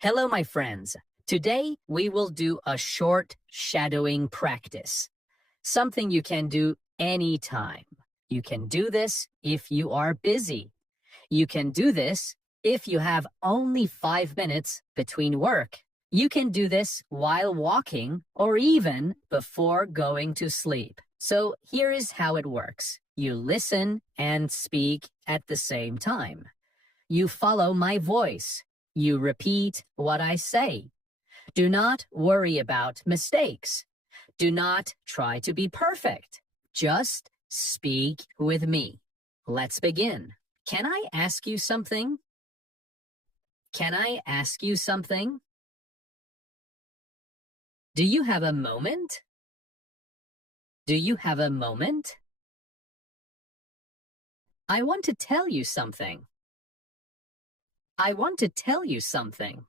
Hello, my friends. Today, we will do a short shadowing practice, something you can do anytime. You can do this if you are busy. You can do this if you have only 5 minutes between work. You can do this while walking or even before going to sleep. So here is how it works. You listen and speak at the same time. You follow my voice. You repeat what I say. Do not worry about mistakes. Do not try to be perfect. Just speak with me. Let's begin. Can I ask you something? Can I ask you something? Do you have a moment? Do you have a moment? I want to tell you something. I want to tell you something.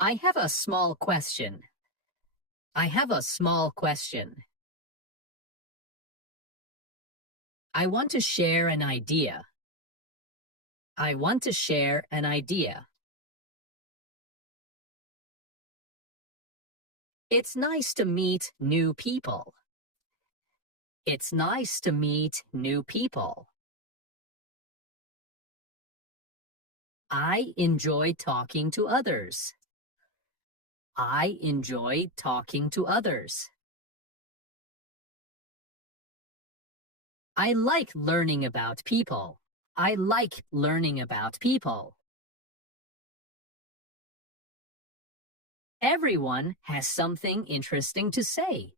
I have a small question. I have a small question. I want to share an idea. I want to share an idea. It's nice to meet new people. It's nice to meet new people. I enjoy talking to others. I enjoy talking to others. I like learning about people. I like learning about people. Everyone has something interesting to say.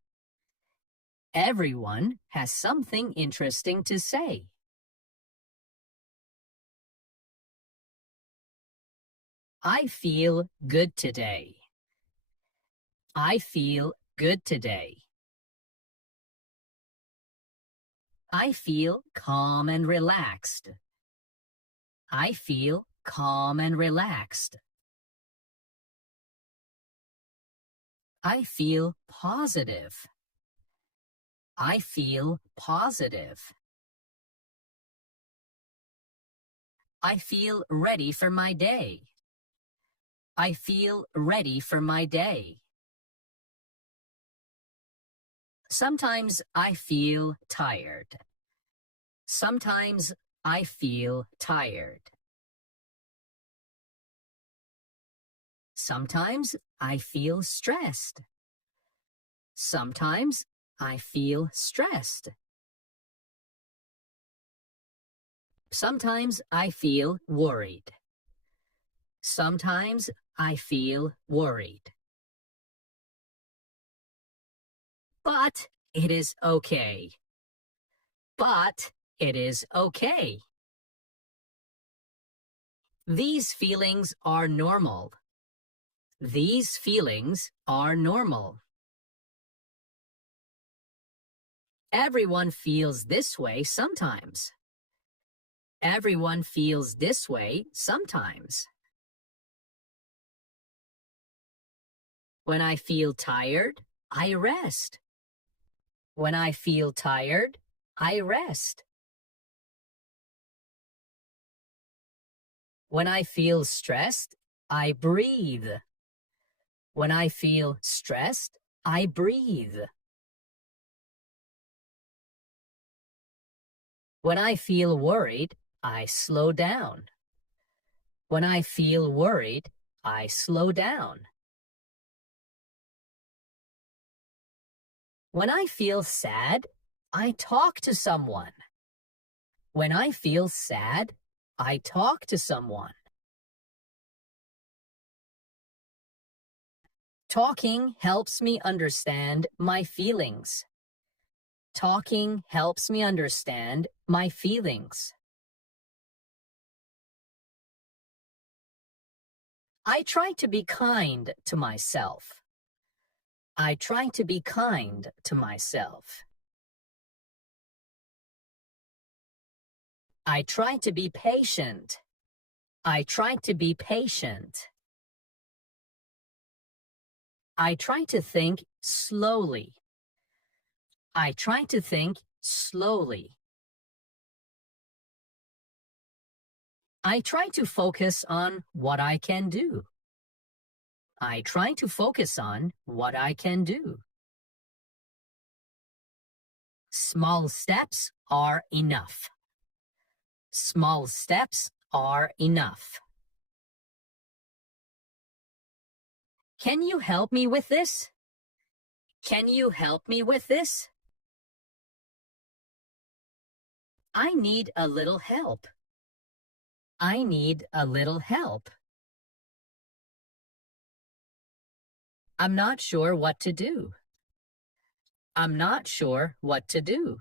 Everyone has something interesting to say. I feel good today. I feel good today. I feel calm and relaxed. I feel calm and relaxed. I feel positive. I feel positive. I feel ready for my day. I feel ready for my day. Sometimes I feel tired. Sometimes I feel tired. Sometimes I feel stressed. Sometimes I feel stressed. Sometimes I feel worried. Sometimes I feel worried. But it is okay. But it is okay. These feelings are normal. These feelings are normal. Everyone feels this way sometimes. Everyone feels this way sometimes. When I feel tired, I rest. When I feel tired, I rest. When I feel stressed, I breathe. When I feel stressed, I breathe. When I feel worried, I slow down. When I feel worried, I slow down. When I feel sad, I talk to someone. When I feel sad, I talk to someone. Talking helps me understand my feelings. Talking helps me understand my feelings. I try to be kind to myself. I try to be kind to myself. I try to be patient. I try to be patient. I try to think slowly. I try to think slowly. I try to focus on what I can do. I try to focus on what I can do. Small steps are enough. Small steps are enough. Can you help me with this? Can you help me with this? I need a little help. I need a little help. I'm not sure what to do. I'm not sure what to do.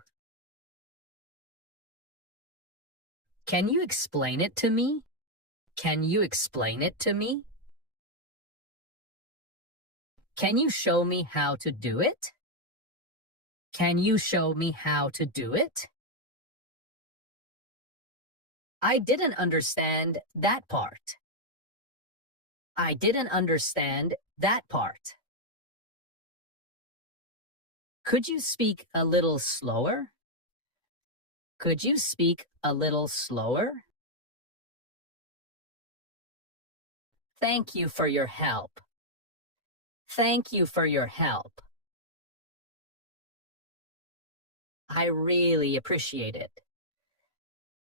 Can you explain it to me? Can you explain it to me? Can you show me how to do it? Can you show me how to do it? I didn't understand that part. I didn't understand that part. Could you speak a little slower? Could you speak a little slower? Thank you for your help. Thank you for your help. I really appreciate it.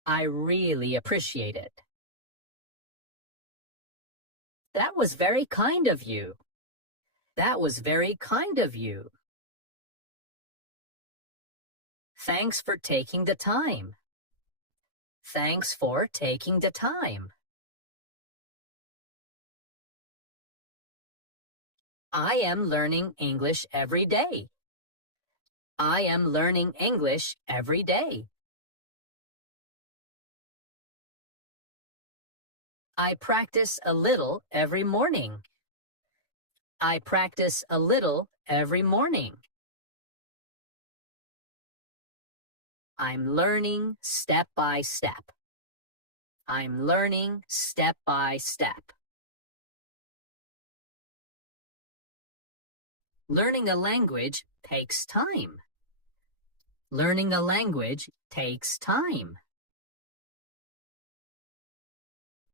I really appreciate it. That was very kind of you. That was very kind of you. Thanks for taking the time. Thanks for taking the time. I am learning English every day. I am learning English every day. I practice a little every morning. I practice a little every morning. I'm learning step by step. I'm learning step by step. Learning a language takes time. Learning a language takes time.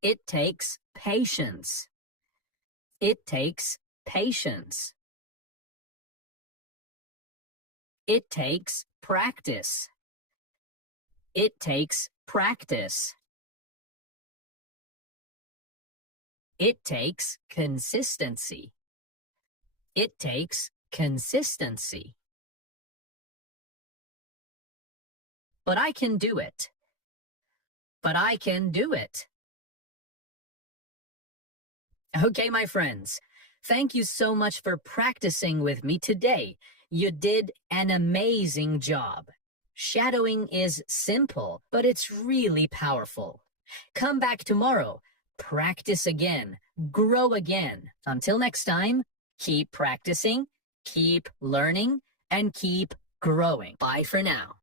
It takes patience. It takes patience. It takes practice. It takes practice. It takes consistency. It takes consistency. But I can do it. But I can do it. Okay, my friends, thank you so much for practicing with me today. You did an amazing job. Shadowing is simple, but it's really powerful. Come back tomorrow. Practice again. Grow again. Until next time, keep practicing, keep learning, and keep growing. Bye for now.